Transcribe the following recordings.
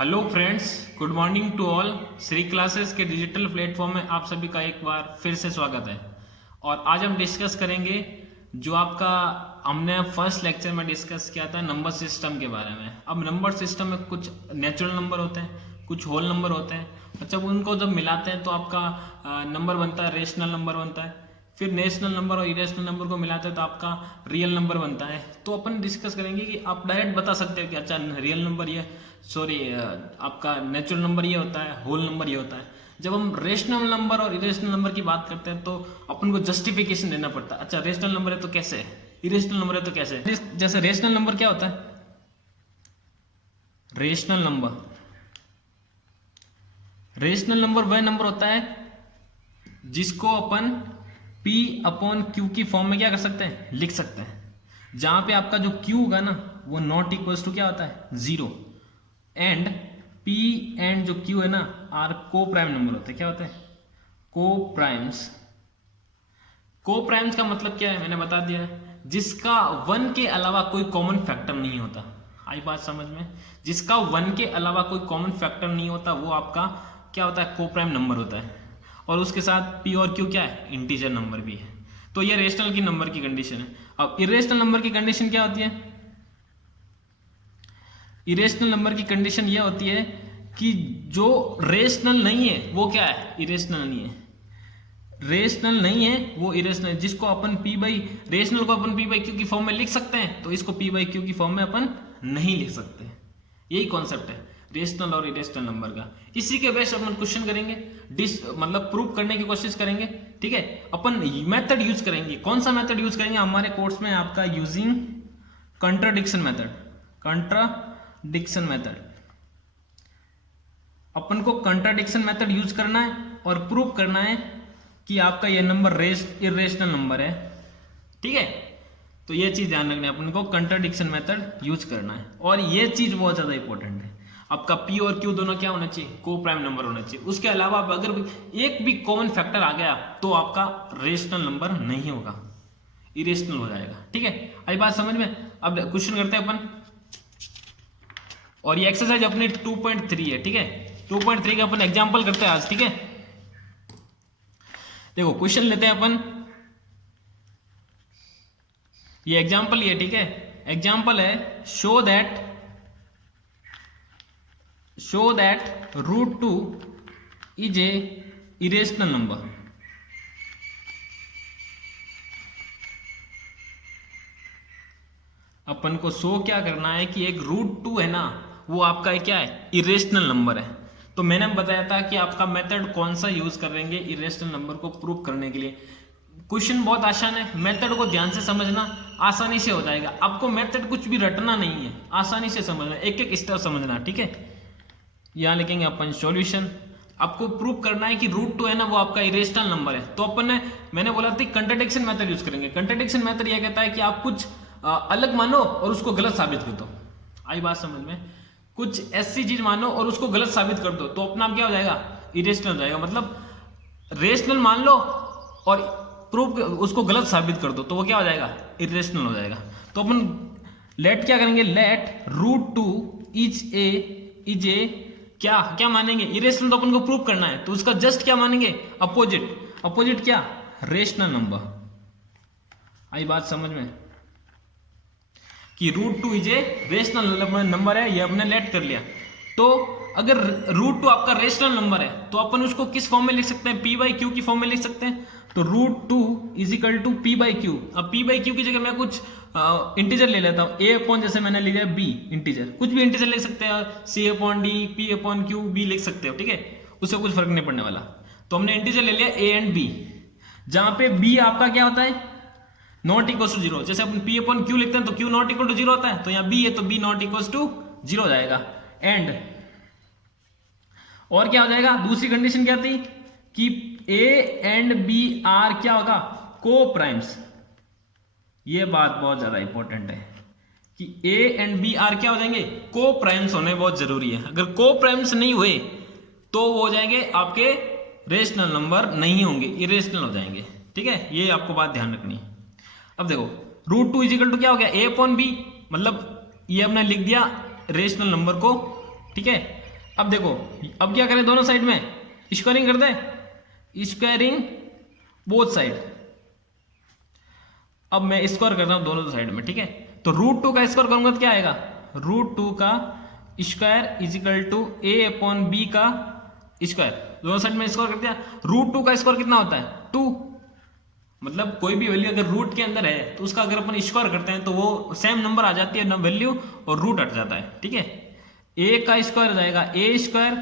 Hello friends, good morning to all. Shri classes के digital platform में आप सभी का एक बार फिर से स्वागत है। और आज हम डिस्कस करेंगे जो आपका हमने फर्स्ट लेक्चर में डिस्कस किया था नंबर सिस्टम के बारे में। अब नंबर सिस्टम में कुछ नेचुरल नंबर होते हैं, कुछ होल नंबर होते हैं। जब उनको जब मिलाते हैं तो आपका नंबर बनता है, रेशनल नंबर बनता है। फिर नेशनल नंबर और इरेशनल नंबर को मिलाते हैं तो आपका रियल नंबर बनता है। तो अपन डिस्कस करेंगे कि आप डायरेक्ट बता सकते हो कि अच्छा रियल नंबर ये आपका नेचुरल नंबर ये होता है, होल नंबर ये होता है। जब हम रेशनल नंबर और इरेशनल नंबर की बात करते हैं तो अपन को जस्टिफिकेशन देना पड़ता है। अच्छा रेशनल नंबर है तो कैसे है, इरेशनल नंबर है तो कैसे है। जैसे रेशनल नंबर क्या होता है, रेशनल नंबर वह नंबर होता है जिसको अपन P अपॉन Q की फॉर्म में क्या कर सकते हैं, लिख सकते हैं। जहां पे आपका जो Q होगा ना वो नॉट इक्वल्स टू क्या होता है, 0। एंड P एंड जो Q है ना आर को प्राइम नंबर होते हैं। क्या होते हैं, को प्राइम्स का मतलब क्या है मैंने बता दिया है, जिसका 1 के अलावा कोई कॉमन फैक्टर नहीं होता। आई बात समझ में, जिसका 1 के अलावा कोई कॉमन फैक्टर नहीं होता वो आपका क्या होता है, को प्राइम नंबर होता है। और उसके साथ P और Q क्या है, इंटीजर नंबर भी है। तो ये रेशनल की नंबर की कंडीशन है। अब इरेशनल नंबर की कंडीशन क्या होती है, इरेशनल नंबर की कंडीशन ये होती है कि जो रेशनल नहीं है वो क्या है, इरेशनल नहीं है। रेशनल नहीं है वो इरेशनल, जिसको अपन P बाई रेशनल को अपन P बाई Q की फॉर्म में लिख सकते हैं तो इसको P बाई Q की फॉर्म में अपन नहीं लिख सकते। यही कॉन्सेप्ट है रेशनल और इरेशनल नंबर का। इसी के बेस अपन क्वेश्चन करेंगे, मतलब प्रूव करने की कोशिश करेंगे। ठीक है, अपन मेथड यूज करेंगे। कौन सा मेथड यूज करेंगे हमारे कोर्स में, आपका यूजिंग कंट्राडिक्शन मेथड। अपन को कंट्राडिक्शन मेथड यूज करना है और प्रूव करना है कि आपका ये नंबर इरेशनल नंबर है। ठीक है, तो ये चीज ध्यान रखना है, अपन को कंट्राडिक्शन मेथड यूज करना है। और ये चीज बहुत ज्यादा इंपॉर्टेंट है। आपका P और Q दोनों क्या होना चाहिए, को प्राइम नंबर होना चाहिए। उसके अलावा अगर एक भी कॉमन फैक्टर आ गया तो आपका रेशनल नंबर नहीं होगा, इरेशनल हो जाएगा। ठीक है, आई बात समझ में। अब क्वेश्चन करते हैं अपन, और ये एक्सरसाइज अपने 2.3 है। ठीक है, 2.3 का अपन एग्जाम्पल करते हैं आज। ठीक है, देखो क्वेश्चन लेते हैं अपन, ये एग्जाम्पल ये। ठीक है, एग्जाम्पल है show that √2 is a irrational number. अपन को शो क्या करना है कि एक √2 है ना वो आपका क्या है, इरेशनल नंबर है। तो मैंने बताया था कि आपका मेथड कौन सा यूज करेंगे इरेशनल नंबर को प्रूव करने के लिए। क्वेश्चन बहुत आसान है, मेथड को ध्यान से समझना, आसानी से हो जाएगा। आपको मेथड कुछ भी रटना नहीं है, आसानी से समझना, एक एक स्टेप समझना। ठीक है, यहां लिखेंगे अपन सॉल्यूशन। आपको प्रूव करना है कि √2 है ना वो आपका इरेशनल नंबर है। तो अपन ने मैंने बोला था कंट्राडिक्शन मेथड यूज करेंगे। कंट्राडिक्शन मेथड यह कहता है कि आप कुछ अलग मानो और उसको गलत साबित कर दो। आई बात समझ में, कुछ ऐसी चीज मानो और उसको गलत साबित कर दो तो अपना क्या हो जाएगा, इरेशनल हो जाएगा। मतलब रेशनल मान लो और प्रूफ उसको गलत साबित कर दो तो वो क्या हो जाएगा, इरेशनल हो जाएगा। तो अपन लेट क्या करेंगे, लेट √2 इज ए क्या मानेंगे, इरेशनल। तो अपन को प्रूव करना है तो उसका जस्ट क्या मानेंगे, अपोजिट क्या, रेशनल नंबर। आई बात समझ में कि √2 इज ए रेशनल नंबर है, ये हमने लेट कर लिया। तो अगर √2 आपका रेशनल नंबर है तो अपन उसको किस फॉर्म में लिख सकते हैं, P बाई Q की फॉर्म में लिख सकते हैं। तो √2 is equal to P by Q। अब P बाई Q की जगह मैं कुछ इंटीजर ले लेता हूँ, A अपॉन जैसे मैंने लिया B इंटीजर, कुछ भी इंटीजर लिख सकते हैं, C upon D, P upon Q, B लिख सकते हो। ठीक है, उससे कुछ फर्क नहीं पड़ने वाला। तो हमने इंटीजर ले लिया A एंड B, जहां पे B आपका क्या होता है, नॉट इक्वल टू 0। जैसे अपन P अपॉन Q लिखते हैं तो Q नॉट इक्वल टू 0 होता है, तो यहाँ B है तो B नॉट इक्वल टू 0 हो जाएगा। एंड और क्या हो जाएगा, दूसरी कंडीशन क्या थी कि A एंड B आर क्या होगा, को प्राइम्स। ये बात बहुत ज्यादा इंपॉर्टेंट है कि A एंड B आर क्या हो जाएंगे, को प्राइम्स होने बहुत जरूरी है। अगर को प्राइम्स नहीं हुए तो वो हो जाएंगे आपके रेशनल नंबर नहीं होंगे, इरेशनल हो जाएंगे। ठीक है, ये आपको बात ध्यान रखनी है। अब देखो √2 इज इक्वल टू क्या हो गया, A अपॉन B, मतलब ये हमने लिख दिया रेशनल नंबर को। ठीक है, अब देखो, अब क्या करें, दोनों साइड में स्क्वायरिंग कर दें, स्क्वायरिंग बोथ साइड। अब मैं स्क्वायर कर रहा हूं दोनों साइड में, ठीक है। तो √2 का स्क्वायर करूंगा तो क्या आएगा, √2 का square is equal to a/b का स्क्वायर। दोनों साइड में स्क्वायर कर दिया। √2 का स्क्वायर कितना होता है, 2। मतलब कोई भी वैल्यू अगर रूट के अंदर है तो उसका अगर अपन स्क्वायर करते हैं तो वो सेम नंबर आ जाती है ना, वैल्यू, और रूट हट जाता है, ठीक है। a का स्क्वायर हो जाएगा a²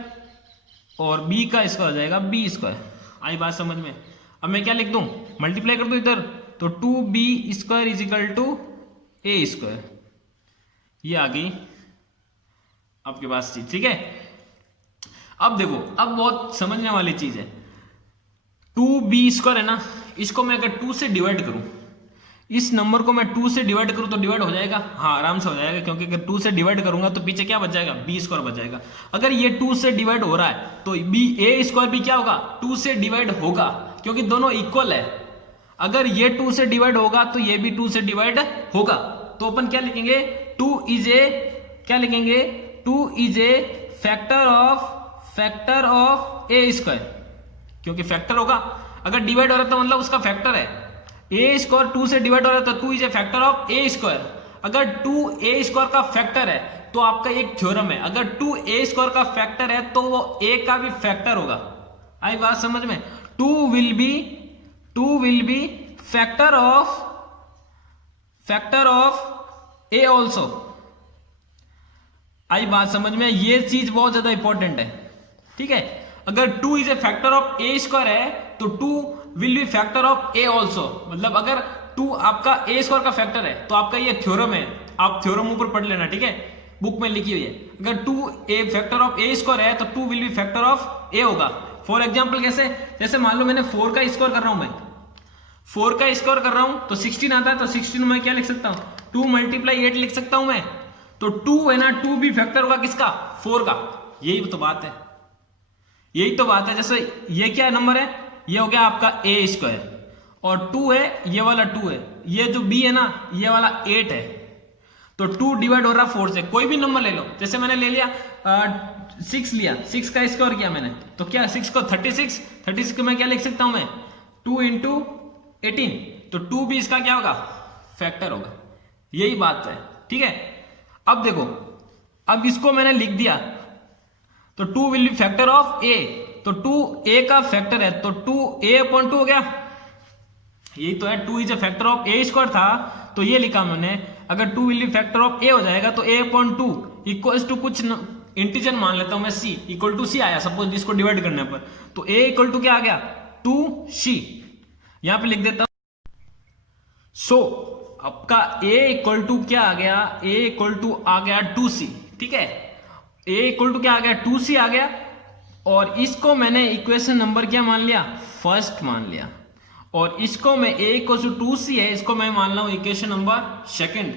और b का स्क्वायर हो जाएगा b²। आई बात समझ में। अब मैं क्या लिख दूं, मल्टीप्लाई कर दूं इधर, तो 2b² is equal to a²। ये आ गई आपके पास चीज, ठीक है। अब देखो, अब बहुत समझने वाली चीज है, 2b² है ना, इसको मैं अगर 2 से डिवाइड करूं, इस नंबर को मैं 2 से डिवाइड करूं तो डिवाइड हो जाएगा, हाँ आराम से हो जाएगा, क्योंकि अगर 2 से डिवाइड करूंगा तो पीछे क्या बच जाएगा, b² बच जाएगा। अगर ये 2 से डिवाइड हो रहा है तो a² भी क्या होगा, 2 से डिवाइड होगा, क्योंकि दोनों इक्वल है। अगर ये 2 से डिवाइड होगा तो ये भी 2 से डिवाइड होगा। तो अपन क्या लिखेंगे, 2 इज ए, क्या लिखेंगे, 2 is a factor of a², क्योंकि फैक्टर होगा। अगर डिवाइड हो रहा है तो मतलब उसका फैक्टर है। a² 2 से डिवाइड हो रहा है तो 2 is a factor of a²। अगर 2 a² का फैक्टर है तो आपका एक थ्योरम है, अगर 2 a² का फैक्टर है तो वो a का भी फैक्टर होगा। आई बात समझ में। 2 will be factor of a also. आई बात समझ में। ये चीज बहुत ज्यादा इंपॉर्टेंट है, ठीक है। अगर 2 is a factor of a² है तो 2 will be factor of a also. मतलब अगर 2 आपका a² का फैक्टर है तो आपका ये थ्योरम है, आप थ्योरम ऊपर पढ़ लेना, ठीक है, बुक में लिखी हुई है। अगर 2 ए फैक्टर ऑफ a² है तो 2 will be factor of a होगा। फॉर एग्जाम्पल कैसे, जैसे मान लो मैंने 4 का स्क्वायर कर रहा हूं, मैं 4 का स्क्वायर कर रहा हूं तो 16 आता है, तो 16 में क्या लिख सकता हूं, 2 × 8 लिख सकता हूं मैं। तो 2 है ना, 2 भी फैक्टर होगा किसका, 4 का। यही तो बात है, यही तो बात है। जैसे ये क्या नंबर है, ये हो गया आपका a² और 2 है, ये वाला 2 है, ये जो b है ना, ये वाला 8 है। तो 2 डिवाइड हो रहा 4 से, कोई भी नंबर ले लो। जैसे मैंने ले लिया 6 लिया, 6 का स्क्वायर किया मैंने, तो क्या 6 को 36 को मैं क्या लिख सकता हूं मैं, 2 × 18। तो 2 भी इसका क्या होगा, फैक्टर होगा। यही बात है, ठीक है। अब देखो, अब इसको मैंने लिख दिया तो 2 will be factor of a, तो 2 a का फैक्टर है तो 2a/2 हो गया। यही तो है, 2 is a factor of a² था तो ये लिखा मैंने। अगर 2 will be factor of a हो जाएगा तो a/2 इक्वल्स टू कुछ इंटीजर मान लेता हूं मैं, c इक्वल टू c आया सपोज, जिसको डिवाइड करने पर, तो a इक्वल टू क्या आ गया, 2c। यहां पे लिख देता हूं। सो आपका a इक्वल टू क्या आ गया, a इक्वल टू आ गया 2c, ठीक है। a इक्वल टू क्या आ गया, 2c आ गया। और इसको मैंने इक्वेशन नंबर क्या मान लिया, फर्स्ट मान लिया। और इसको मैं a इक्वल टू 2c है, इसको मैं मान रहा हूं इक्वेशन नंबर सेकंड।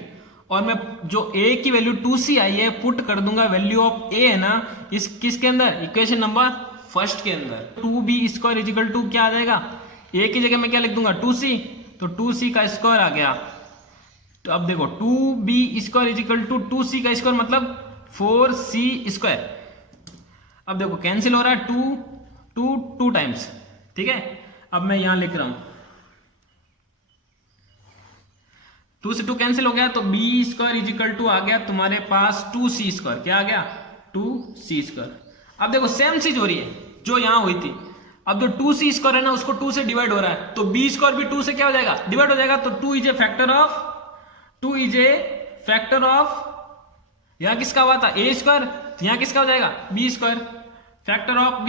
और मैं जो a की वैल्यू 2c आई है पुट कर दूंगा वैल्यू ऑफ a है ना, इस किसके अंदर, इक्वेशन नंबर फर्स्ट के अंदर। 2b² इज इक्वल टू क्या आ जाएगा, a की जगह मैं क्या लिख दूंगा, 2c, तो 2c का स्क्वायर आ गया। तो अब देखो 2b² is equal to 2c का स्क्वायर मतलब 4c²। अब देखो कैंसिल हो रहा है, 2 टाइम्स, ठीक है। अब मैं यहां लिख रहा हूं 2 से 2 कैंसिल हो गया, तो b² इज इक्वल टू आ गया तुम्हारे पास 2c²। क्या आ गया, 2c²। अब देखो सेम चीज हो रही है जो यहां हुई थी। अब जो 2c² है ना, उसको 2 से डिवाइड हो रहा है, तो b² भी 2 से क्या हो जाएगा, डिवाइड हो जाएगा। तो 2 इज ए फैक्टर ऑफ यहां किसका हुआ था, a², तो यहां किसका हो जाएगा, b², फैक्टर ऑफ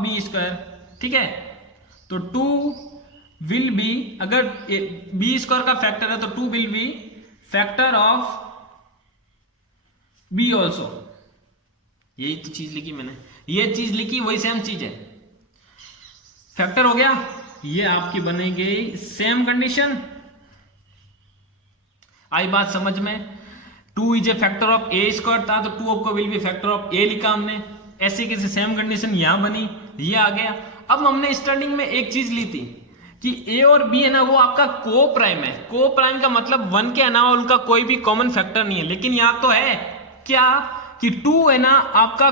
b², ठीक है। तो 2 विल बी, अगर b² का फैक्टर है तो 2 will be factor of b also. यही तो चीज लिखी मैंने, ये चीज लिखी वही सेम चीज है। फैक्टर हो गया, ये आपकी बनी गई सेम कंडीशन। आई बात समझ में। 2 is a factor of a² था तो 2 आपको will be factor of a लिखा हमने। ऐसी किसी सेम कंडीशन यहां बनी, ये आ गया। अब हमने स्टार्टिंग में एक चीज ली थी कि a और b है ना, वो आपका को प्राइम है। को प्राइम का मतलब 1 के अलावा उनका कोई भी कॉमन फैक्टर नहीं है, लेकिन यहां तो है क्या, कि 2 है ना आपका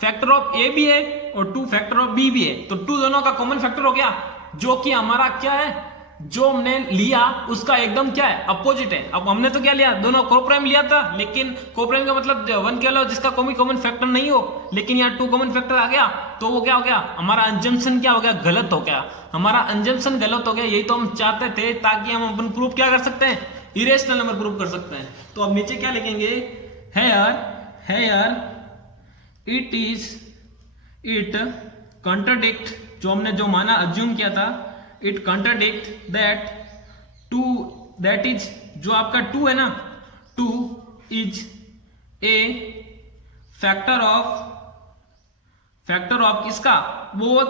फैक्टर ऑफ ए भी है और 2 फैक्टर ऑफ बी भी है, तो 2 दोनों का कॉमन फैक्टर हो गया, जो कि हमारा क्या है, जो हमने लिया उसका एकदम क्या है, अपोजिट है। अब हमने तो क्या लिया, दोनों कोप्राइम लिया था, लेकिन कोप्राइम का मतलब 1 कह लो जिसका कोई कॉमन फैक्टर नहीं हो, लेकिन यहाँ 2 कॉमन फैक्टर आ गया, तो वो क्या हो गया, हमारा अंजम्पशन क्या हो गया, गलत हो गया, हमारा अंजम्पशन गलत हो गया। यही तो हम चाहते थे, ताकि हम अपन प्रूफ क्या कर सकते हैं, इरेशनल नंबर प्रूफ कर सकते हैं। तो अब नीचे क्या लिखेंगे, हेयर इट कॉन्ट्राडिक्ट, जो हमने जो माना अज्यूम किया था, it contradict that 2 that is, जो आपका 2 है ना, 2 इज ए फैक्टर ऑफ किसका, वो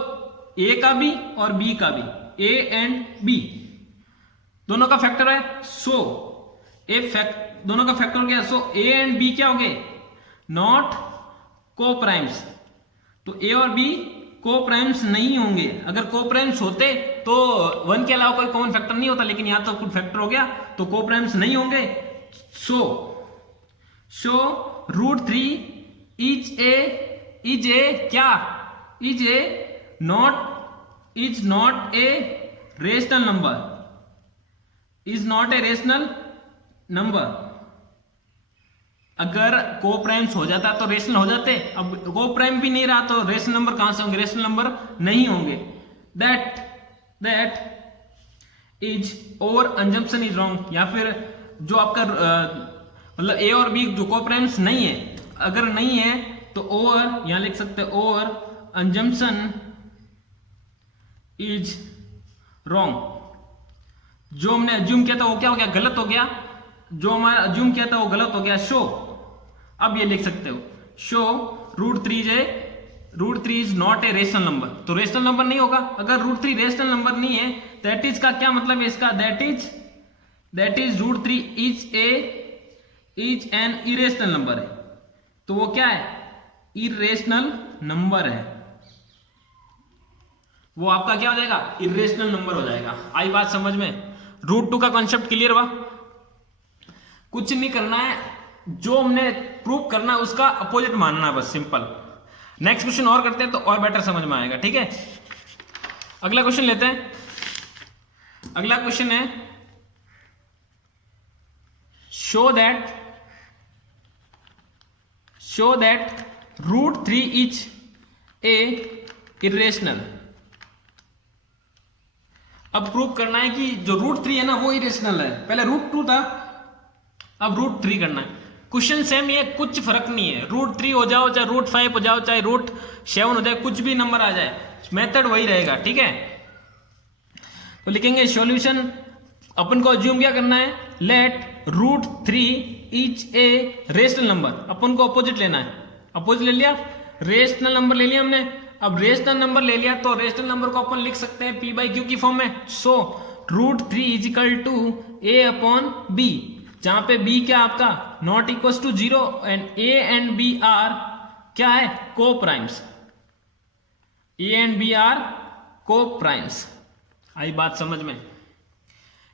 ए का भी और बी का भी, ए एंड बी दोनों का फैक्टर है। सो दोनों का फैक्टर हो गया, सो ए एंड बी क्या हो गए, नॉट को प्राइम्स। तो ए और बी को प्राइम्स नहीं होंगे, अगर को प्राइम्स होते तो 1 के अलावा कोई कॉमन फैक्टर नहीं होता, लेकिन यहां तो कुछ फैक्टर हो गया, तो को प्राइम्स नहीं होंगे। सो √3 इज ए क्या, is not a rational number, is not a rational number. अगर को प्राइम्स हो जाता तो रेशनल हो जाते, अब को प्राइम भी नहीं रहा तो रेशनल नंबर कहां से होंगे, रेशनल नंबर नहीं होंगे। दैट इज और अंजम्पशन इज रॉन्ग, या फिर जो आपका मतलब ए और बी जो को प्राइम्स नहीं है, अगर नहीं है तो और यहां लिख सकते हैं, और अंजम्पशन इज रॉन्ग। जो हमने अज्यूम किया था वो क्या हो गया, गलत हो गया, जो हमारा अज्यूम किया था वो गलत हो गया। शो, अब ये लिख सकते हो, show √3 is not a rational number, तो रेशनल नंबर नहीं होगा। अगर √3 रेशनल नंबर नहीं है, दैट इज का क्या मतलब है इसका, that is √3 is an irrational number है, तो वो क्या है, इरेशनल नंबर है, वो आपका क्या हो जाएगा, इरेशनल नंबर हो जाएगा। आई बात समझ में, √2 का कॉन्सेप्ट क्लियर हुआ। कुछ नहीं करना है, जो हमने प्रूव करना है उसका अपोजिट मानना है, बस सिंपल। नेक्स्ट क्वेश्चन और करते हैं तो और बेटर समझ में आएगा, ठीक है। अगला क्वेश्चन लेते हैं। अगला क्वेश्चन है, show that √3 is a irrational. अब प्रूव करना है कि जो √3 है ना वो इरेशनल है, पहले √2 था, अब √3 करना है। क्वेश्चन सेम ही है, कुछ फर्क नहीं है, √3 हो जाओ चाहे √5 हो जाओ चाहे √7 हो जाए, कुछ भी नंबर आ जाए, मेथड वही रहेगा, ठीक है। तो लिखेंगे सॉल्यूशन, अपन को अज्यूम क्या करना है, let √3 is a rational number, अपन को अपोजिट लेना है, अपोजिट ले लिया, रेशनल नंबर ले लिया हमने। अब रेशनल नंबर ले लिया तो रेशनल नंबर को अपन लिख सकते हैं P/Q की फॉर्म में। सो √3 इज इक्वल टू A/B, जहां पे B क्या आपका not equal to 0 and A and B are क्या है, को primes, A and B are को प्राइम्स। आई बात समझ में,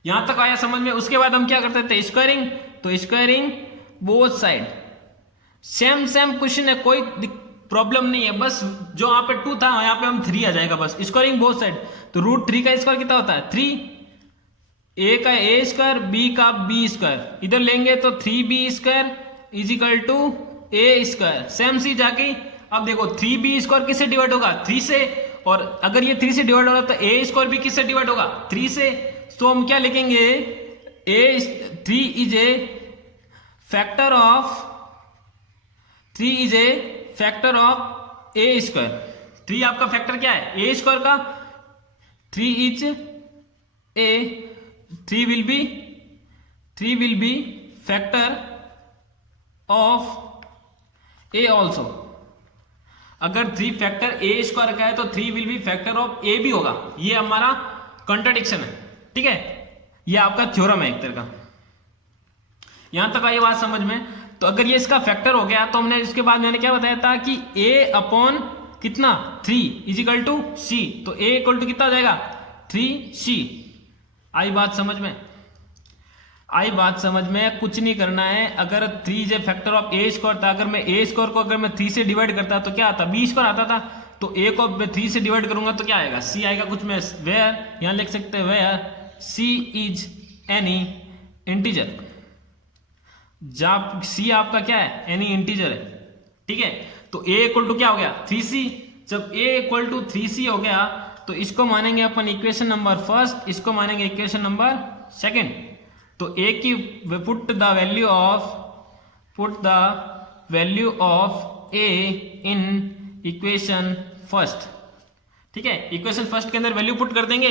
यहां तक आया समझ में। उसके बाद हम क्या करते थे, स्क्वायरिंग, तो squaring both side, same question है, कोई प्रॉब्लम नहीं है, बस जो यहाँ पे 2 था यहाँ पे हम 3 आ जाएगा, बस स्क्वायरिंग बोथ साइड। तो √3 का स्क्वायर कितना होता है, 3, ए का ए स्क्वायर, बी का बी स्क्वायर, इधर लेंगे तो 3b² is equal to a square, same सी जाके। अब देखो 3b² किससे डिवाइड होगा, 3 से, और अगर ये 3 से डिवाइड होगा तो ए स्क्वायर भी किससे डिवाइड होगा, 3 से। तो हम क्या लिखेंगे, 3 is a factor of A square. 3 आपका फैक्टर क्या है, ए स्क्वायर का, 3 will be factor of A also. अगर 3 फैक्टर ए स्क्वायर का है तो 3 विल बी फैक्टर ऑफ ए भी होगा। ये हमारा कॉन्ट्रडिक्शन है, ठीक है, ये आपका थ्योरम है एक तरह का। यहां तक आई बात समझ में। तो अगर ये इसका फैक्टर हो गया तो हमने इसके बाद मैंने क्या बताया था कि a अपॉन कितना 3 इज इक्वल टू c, तो a इक्वल टू कितना हो जाएगा 3c। आई बात समझ में। आई बात समझ में? कुछ नहीं करना है। अगर 3 is a factor of A square था, अगर मैं ए स्क्वायर को अगर मैं 3 से डिवाइड करता तो क्या आता? बी स्क्वायर आता था। तो ए को मैं 3 से डिवाइड करूंगा तो क्या आएगा? सी आएगा। कुछ में वेयर यहां लिख सकते हैं where C is any integer. जब सी आपका क्या है? एनी इंटीजर है, ठीक है। तो ए इक्वल टू क्या हो गया? 3c। जब ए इक्वल टू 3c हो गया तो इसको मानेंगे अपन इक्वेशन नंबर फर्स्ट, इसको मानेंगे इक्वेशन नंबर सेकंड। तो ए की put the value of A in equation first, ठीक है। इक्वेशन फर्स्ट के अंदर वैल्यू पुट कर देंगे।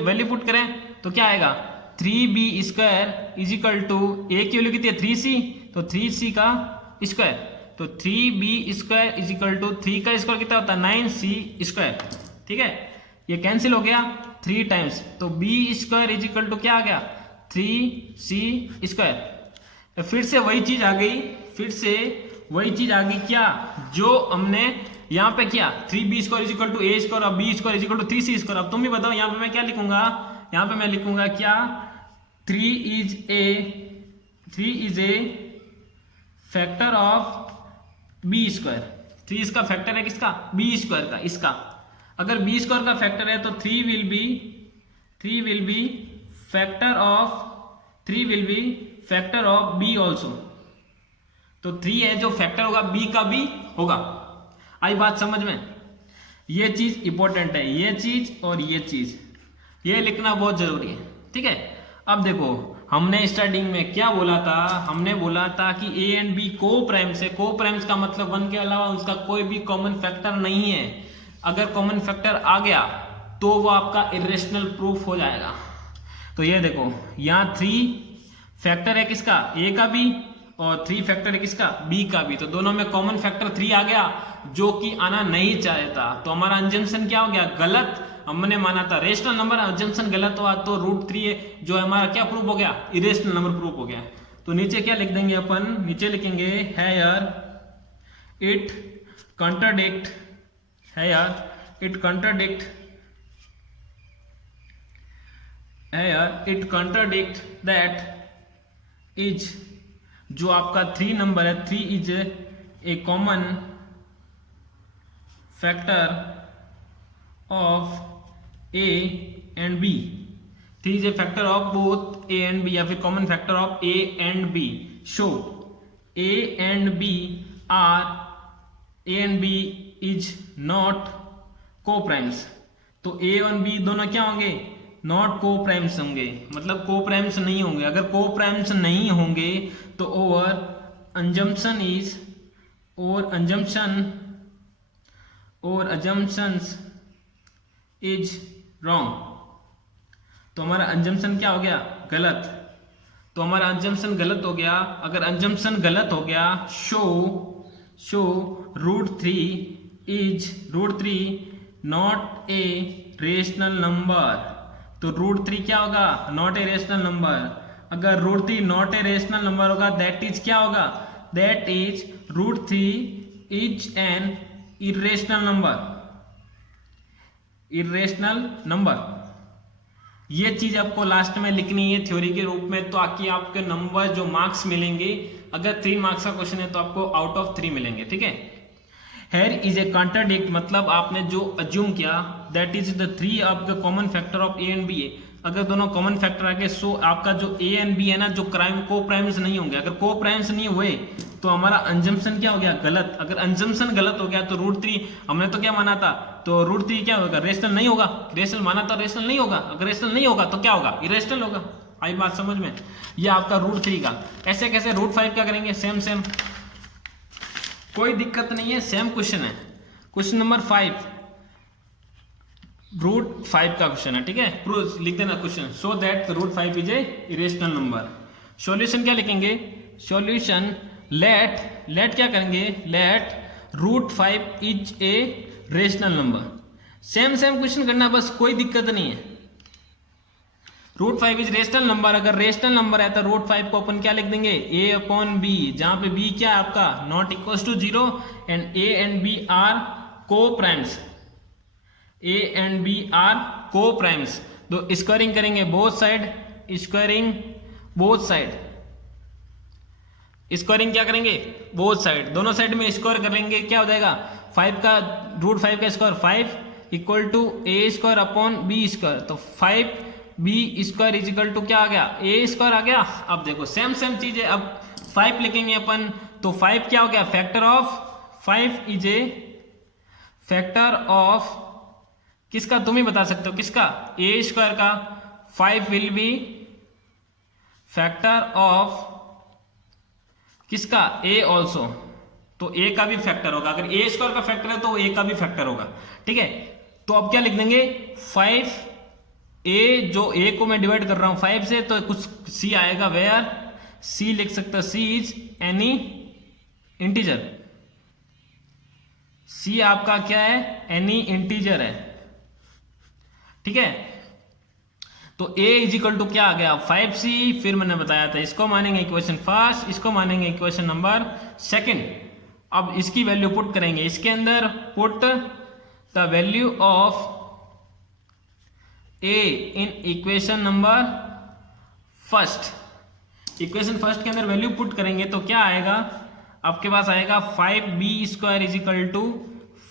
वैल्यू पुट करें तो क्या आएगा? 3b square is equal to a की वैल्यू कितनी है? 3c, तो 3c का स्क्वायर। तो 3b square is equal to 3 का स्क्वायर कितना होता है? 9c स्क्वायर, ठीक है। ये कैंसिल हो गया 3 टाइम्स, तो b square is equal to क्या आ गया? 3c square. फिर से वही चीज आ गई, क्या जो हमने यहाँ पे किया? 3b square is equal to a square और b square is equal to 3c square. अब तुम भी बताओ यहाँ पे मैं क्या लिखूंगा? यहाँ पे मैं लिखूंगा क्या? 3 is a factor of b square. 3 इसका फैक्टर है किसका? बी स्क्वायर का, इसका। अगर बी स्क्वायर का फैक्टर है तो 3 will be factor of b also. तो 3 है जो फैक्टर होगा बी का भी होगा। आई बात समझ में? ये चीज इंपॉर्टेंट है, ये चीज और ये चीज, ये लिखना बहुत जरूरी है, ठीक है। अब देखो हमने स्टार्टिंग में क्या बोला था? हमने बोला था कि ए एंड बी को प्राइम्स है। को प्राइम्स का मतलब 1 के अलावा उसका कोई भी कॉमन फैक्टर नहीं है। अगर कॉमन फैक्टर आ गया तो वो आपका इरेशनल प्रूफ हो जाएगा। तो ये देखो यहाँ 3 फैक्टर है किसका? ए का भी, और 3 फैक्टर है किसका? बी का भी। तो दोनों में कॉमन फैक्टर 3 आ गया, जो कि आना नहीं चाहता। तो हमारा अंजम्पशन क्या हो गया? गलत। हमने माना था रेशनल नंबर, अंजम्पशन गलत हुआ तो √3 जो हमारा क्या प्रूफ हो गया? इरेशनल नंबर प्रूफ हो गया। तो नीचे क्या लिख देंगे अपन? नीचे लिखेंगे here it contradict that is, जो आपका 3 नंबर है, 3 is a common factor of a and b. 3 is a factor of both a and b, या फिर common factor of a and b. Show a and b is not को primes. तो a और B दोनों क्या होंगे? Not को primes होंगे, मतलब को प्राइम्स नहीं होंगे। अगर को प्राइम्स नहीं होंगे तो assumptions इज रॉन्ग। तो हमारा अंजम्पशन क्या हो गया? गलत। तो हमारा अंजम्पशन गलत हो गया। अगर अंजम्पशन गलत हो गया, show √3 not a rational number. तो √3 क्या होगा? Not a rational number. अगर √3 नॉट ए रेशनल नंबर होगा, दैट इज क्या होगा? That is √3 is an irrational number. ये चीज आपको लास्ट में लिखनी है थ्योरी के रूप में, तो आके आपके नंबर जो मार्क्स मिलेंगे, अगर 3 मार्क्स का क्वेश्चन है तो आपको आउट ऑफ 3 मिलेंगे, ठीक है। हेयर इज ए कॉन्ट्राडिक्ट, मतलब आपने जो अज्यूम किया दैट इज द 3 आपका common factor of a and b है। अगर दोनों कॉमन फैक्टर आ गए, सो आपका जो ए एंड बी है ना, जो को प्राइम्स नहीं होंगे। अगर को प्राइम्स नहीं हुए तो हमारा अंजम्पशन क्या हो गया? गलत। अगर अंजम्पशन गलत हो गया तो √3 हमने तो क्या माना था? तो √3 क्या होगा? रेशनल नहीं होगा। रेशनल माना था, रेशनल नहीं होगा। अगर रेशनल नहीं होगा तो क्या होगा? इरेशनल होगा। आई बात समझ में? ये आपका √3 का। ऐसे कैसे √5 का करेंगे? सेम कोई दिक्कत नहीं है, सेम क्वेश्चन है। क्वेश्चन नंबर 5 √5 का क्वेश्चन है, ठीक है। प्रूफ लिख देना question, so that √5 is a irrational number. Solution क्या लिखेंगे? सॉल्यूशन लेट क्या करेंगे? Let √5 is a rational number. Same question करना, बस कोई दिक्कत नहीं है। √5 इज रेशनल नंबर। अगर रेशनल नंबर है तो √5 को अपन क्या लिख देंगे? a/b, जहां पे b क्या है आपका? Not equal to 0 and a and b are को primes. a and b are को प्राइम्स। तो स्क्वायरिंग करेंगे both side, squaring both side. Squaring क्या करेंगे, बोथ साइड, दोनों साइड में स्क्वायर करेंगे, क्या हो जाएगा 5 का रूट 5 का square 5 equal to a square upon b square. तो 5b square is equal to क्या आ गया, ए स्क्वायर आ गया। अब देखो सेम चीज है, अब 5 लिखेंगे अपन, तो 5 क्या हो गया, factor of 5 is a factor of किसका, तुम ही बता सकते हो किसका, ए स्क्वायर का। 5 विल बी फैक्टर ऑफ किसका, ए ऑल्सो। तो ए का भी फैक्टर होगा, अगर ए स्क्वायर का फैक्टर है तो ए का भी फैक्टर होगा, ठीक है। तो अब क्या लिख देंगे 5 ए, जो ए को मैं डिवाइड कर रहा हूं 5 से, तो कुछ सी आएगा, वेयर सी लिख सकता, सी इज एनी इंटीजर। सी आपका क्या है, एनी इंटीजर है, ठीक है। तो a इज इक्वल टू क्या आ गया 5c, फिर मैंने बताया था इसको मानेंगे इक्वेशन फर्स्ट, इसको मानेंगे इक्वेशन नंबर सेकंड। अब इसकी वैल्यू पुट करेंगे इसके अंदर, put the value of a in equation number first. Equation first के अंदर वैल्यू पुट करेंगे तो क्या आएगा, आपके पास आएगा 5b square is equal to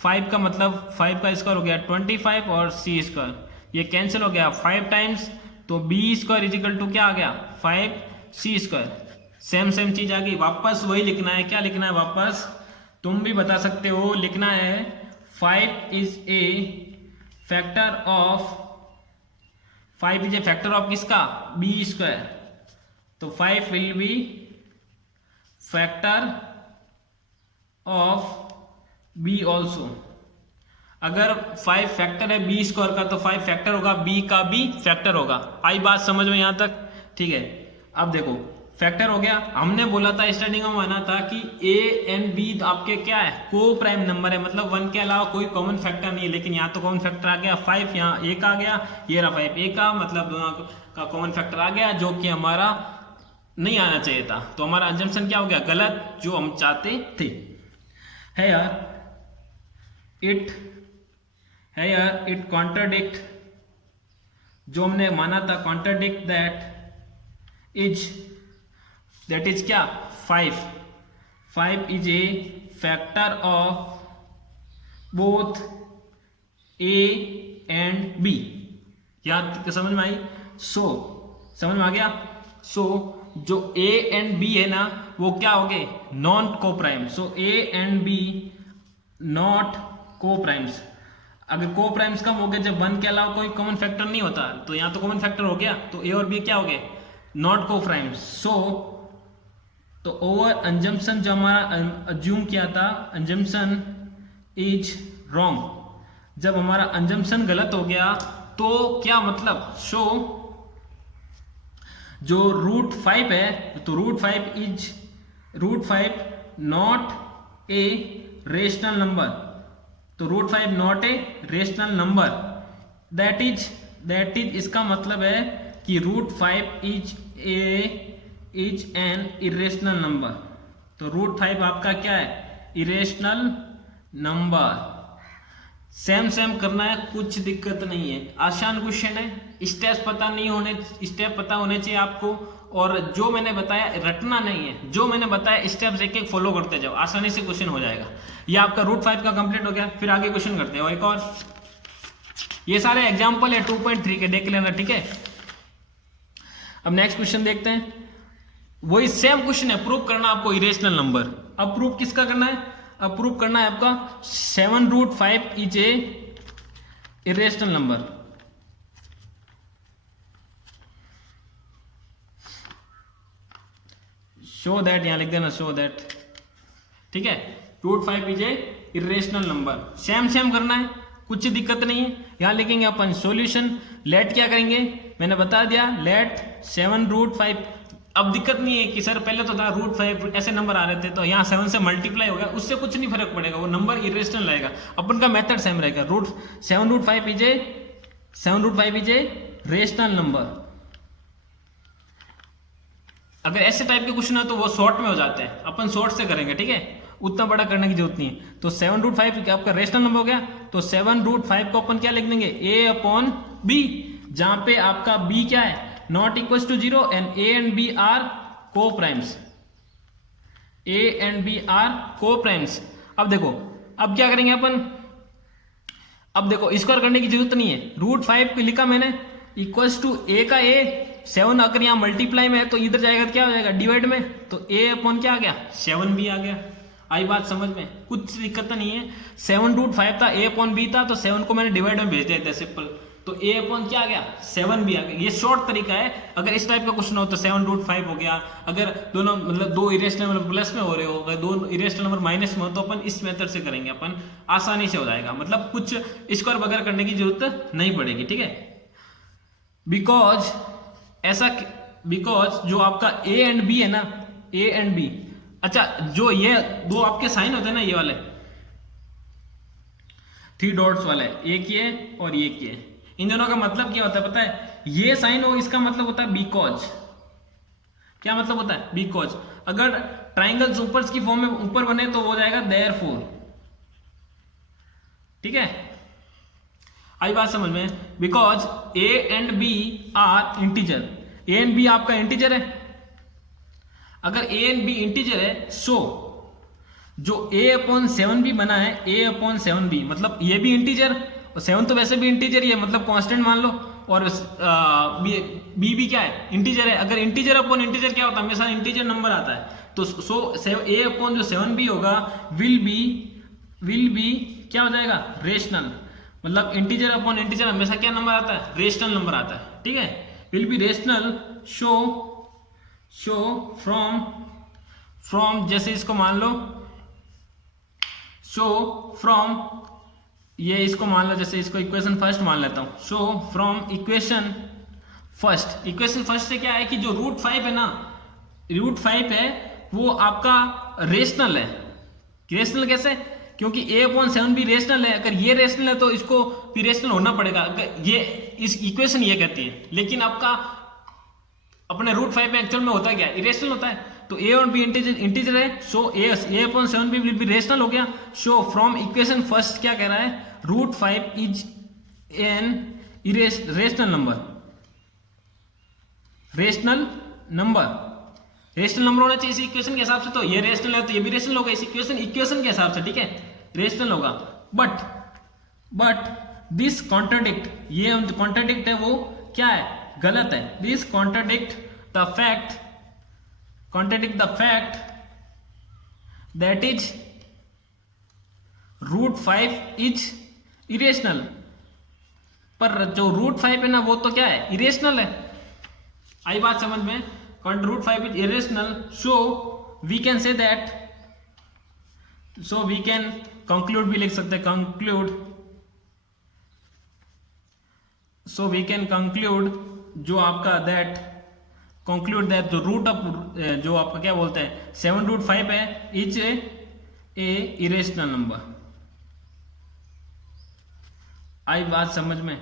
5 का मतलब 5 का स्क्वायर हो गया 25 और c स्क्वायर ये कैंसिल हो गया 5 टाइम्स, तो b square is equal to क्या आ गया 5c स्क्वायर। सेम चीज आ गई, वापस वही लिखना है, क्या लिखना है वापस, तुम भी बता सकते हो, लिखना है 5 is a factor of, 5 is a factor of किसका, b स्क्वायर। तो 5 will be factor of b also. अगर 5 फैक्टर है b स्क्वायर का तो 5 फैक्टर होगा b का भी फैक्टर होगा। आई बात समझ में यहां तक, ठीक है। अब देखो फैक्टर हो गया, हमने बोला था स्टार्टिंग में माना था कि a एंड b आपके क्या है, को प्राइम नंबर है, मतलब 1 के अलावा कोई कॉमन फैक्टर नहीं है। लेकिन यहाँ तो कॉमन फैक्टर आ गया 5, यहाँ a का आ गया, ये रहा 5 a का, मतलब दोनों का कॉमन फैक्टर आ गया, जो कि हमारा नहीं आना चाहिए था। तो हमारा अजम्पशन क्या हो गया, गलत, जो हम चाहते थे। है यार इट कॉन्ट्राडिक्ट, जो हमने माना था कॉन्ट्राडिक्ट दैट इज क्या 5 is a factor of both a and b. याद समझ में आई, समझ में आ गया। जो ए एंड बी है ना वो क्या हो गए, non coprime. So a and b not coprimes. अगर को प्राइम्स कम हो गए जब 1 के अलावा कोई कॉमन फैक्टर नहीं होता, तो यहाँ तो कॉमन फैक्टर हो गया, तो ए और बी क्या हो गए, नॉट को प्राइम्स। तो ओवर अंजम्पशन जो हमारा अज्यूम किया था, अंजम्पशन इज रॉन्ग। जब हमारा अंजम्पशन गलत हो गया तो क्या मतलब, जो रूट 5 है, तो root 5 not a rational number. तो root 5 not a rational number, that is इसका मतलब है कि root 5 is an irrational number. तो रूट 5 आपका क्या है, इरेशनल नंबर। सेम करना है, कुछ दिक्कत नहीं है, आसान क्वेश्चन है। स्टेप पता होने चाहिए आपको, और जो मैंने बताया रटना नहीं है, जो मैंने बताया स्टेप्स एक फॉलो करते जाओ, आसानी से क्वेश्चन हो जाएगा। ये आपका रूट 5 का कंप्लीट हो गया, फिर आगे क्वेश्चन करते हैं। एक और, ये सारे एग्जाम्पल है 2.3 के, देख लेना, ठीक है। अब नेक्स्ट क्वेश्चन देखते हैं, वही सेम क्वेश्चन है, प्रूव करना आपको इरेशनल नंबर। अब प्रूव किसका करना है, अब प्रूव करना है आपका 7√5 is a irrational number. Show that, यहां लिख देना शो दैट, ठीक है। √5 is a irrational number. Same करना है, कुछ दिक्कत नहीं है। यहां लिखेंगे अपन सॉल्यूशन, लेट क्या करेंगे, मैंने बता दिया, लेट 7√5। अब दिक्कत नहीं है कि सर पहले तो था √5 ऐसे नंबर आ रहे थे, तो यहाँ 7 से मल्टीप्लाई हो गया, उससे कुछ नहीं फर्क पड़ेगा, वो नंबर इरेशनल रहेगा, अपन का मेथड सेम रहेगा। 7√5 इज ए रेशनल नंबर। अगर ऐसे टाइप के क्वेश्चन है तो वो शॉर्ट में हो जाते हैं, अपन शॉर्ट से करेंगे, ठीक है, उतना बड़ा करने की जरूरत नहीं है। तो 7√5 आपका रेशनल नंबर हो गया, तो 7√5 को अपन क्या लिख देंगे, a अपॉन b, जहां पे आपका b क्या है, not equal to 0 and a and b are को primes, a and b are को प्राइम्स। अब देखो अब क्या करेंगे अपन, अब देखो स्क्वायर करने की जरूरत नहीं है, रूट 5 लिखा मैंने इक्वल्स टू ए का ए 7, अगर यहाँ मल्टीप्लाई में है तो इधर जाएगा तो क्या हो जाएगा डिवाइड में, तो ए अपॉन क्या आ गया 7 भी आ गया। आई बात समझ में, कुछ दिक्कत नहीं है। 7√5 था, ए अपॉन बी था, तो 7 को मैंने डिवाइड में भेज दिया था सिंपल, तो ए अपॉन क्या आ गया 7 भी आ गया। ये शॉर्ट तरीका है, अगर इस टाइप का क्वेश्चन हो तो 7√5 हो गया, अगर दोनों मतलब दो इरेशनल नंबर प्लस में हो रहे हो, अगर दो इरेशनल नंबर माइनस में हो तो अपन इस मेथड से करेंगे, अपन आसानी से हो जाएगा, मतलब कुछ स्क्वायर वगैरह करने की जरूरत नहीं पड़ेगी, ठीक है। बिकॉज ऐसा, बिकॉज जो आपका ए एंड बी है ना, ए एंड बी, अच्छा जो ये दो आपके साइन होते हैं ना, ये वाले 3 डॉट्स वाले, एक ये और एक ये, इन दोनों का मतलब क्या होता है पता है, ये साइन हो इसका मतलब होता है बिकॉज, क्या मतलब होता है बिकॉज। अगर ट्राइंगल्स ऊपर की फॉर्म में ऊपर बने तो हो जाएगा देयरफॉर, ठीक है, आई बात समझ में। Because a and b are integer, a and b आपका इंटीजर है, अगर ए एंड बी इंटीजर है सो जो a अपॉन 7 भी बना है, a अपॉन 7 भी मतलब ये भी इंटीजर, और 7 तो वैसे भी इंटीजर ही है, मतलब कांस्टेंट मान लो, और बी भी क्या है इंटीजर है। अगर इंटीजर अपॉन इंटीजर क्या होता है, हमेशा इंटीजर नंबर आता है, तो सो a अपॉन जो 7 भी होगा विल बी क्या हो जाएगा रेशनल, मतलब इंटीजर अपॉन इंटीजर हमेशा क्या नंबर आता है रेशनल नंबर आता है, ठीक है। Will be rational show from जैसे इसको मान लो, शो फ्रॉम, ये इसको मान लो, जैसे इसको इक्वेशन फर्स्ट मान लेता हूं, show from equation first. Equation first से क्या है कि जो रूट 5 है ना, रूट 5 है वो आपका रेशनल है। रेशनल कैसे, क्योंकि a अपॉन 7 भी रेशनल है, अगर ये रेशनल है तो इसको भी रेशनल होना पड़ेगा, अगर ये इस इक्वेशन ये कहती है। लेकिन आपका अपने रूट 5 में एक्चुअल में होता क्या है, इरेशनल होता है, तो a और b इंटीजर है, सो a अपॉन 7 भी विल बी रेशनल हो गया। सो फ्रॉम इक्वेशन फर्स्ट क्या कह रहा है, root 5 is an rational number, rational number होना चाहिए इस इक्वेशन के हिसाब से, तो ये रेशनल है तो ये भी रेशनल होगा इस इक्वेशन के हिसाब से, ठीक है, रेशनल होगा। बट दिस कॉन्ट्राडिक्ट, ये कॉन्ट्राडिक्ट है वो क्या है गलत है, this contradict the fact that is root 5 is irrational, पर जो रूट 5 है ना वो तो क्या है इरेशनल है। आई बात समझ में, root 5 is irrational, so we can say that, so we can conclude भी लिख सकते हैं, सो वी कैन कंक्लूड जो आपका दैट कंक्लूड दैट जो रूट ऑफ जो आपका क्या बोलते हैं 7√5 है इज ए इरेशनल नंबर। आई बात समझ में,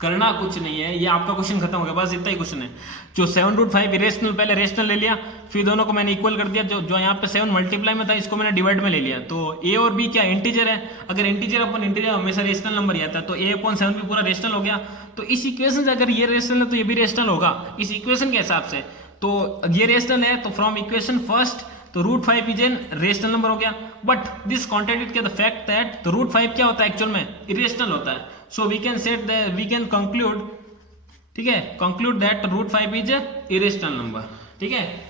करना कुछ नहीं है, ये आपका क्वेश्चन खत्म हो गया, बस इतना ही क्वेश्चन है। जो 7√5 इरेशनल, पहले रेशनल ले लिया, फिर दोनों को मैंने इक्वल कर दिया, जो यहाँ पे 7 मल्टीप्लाई में था इसको मैंने डिवाइड में ले लिया, तो a और b क्या इंटीजर है, अगर इंटीजर अपॉन इंटीजर हमेशा रेशनल नंबर ही आता है, तो a अपॉन 7 भी पूरा रेशनल हो गया। तो इस इक्वेशन से अगर ये रेशनल है तो ये भी रेशनल होगा इस इक्वेशन के हिसाब से, तो ये रेशनल है तो फ्रॉम इक्वेशन फर्स्ट तो root 5 is an rational number हो गया। But this contradict the fact that तो रूट 5 क्या होता है एक्चुअल में इरेशनल होता है, सो वी कैन कंक्लूड, ठीक है, conclude that root 5 is irrational number, ठीक है।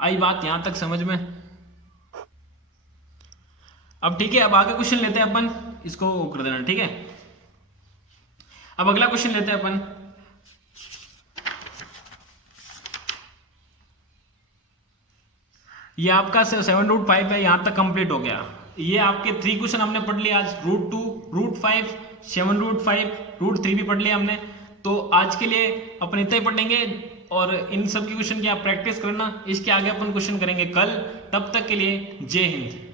आई बात यहां तक समझ में, अब ठीक है, अब आगे क्वेश्चन लेते हैं अपन, इसको कर देना, ठीक है। अब अगला क्वेश्चन लेते हैं अपन, ये आपका 7√5 है, यहां तक कंप्लीट हो गया। ये आपके 3 क्वेश्चन हमने पढ़ लिया आज, रूट 2, रूट 5, 7√5, रूट 3 भी पढ़ लिया हमने। तो आज के लिए अपन इतना ही पढ़ेंगे और इन सब की क्वेश्चन की आप प्रैक्टिस करना, इसके आगे अपन क्वेश्चन करेंगे कल। तब तक के लिए जय हिंद।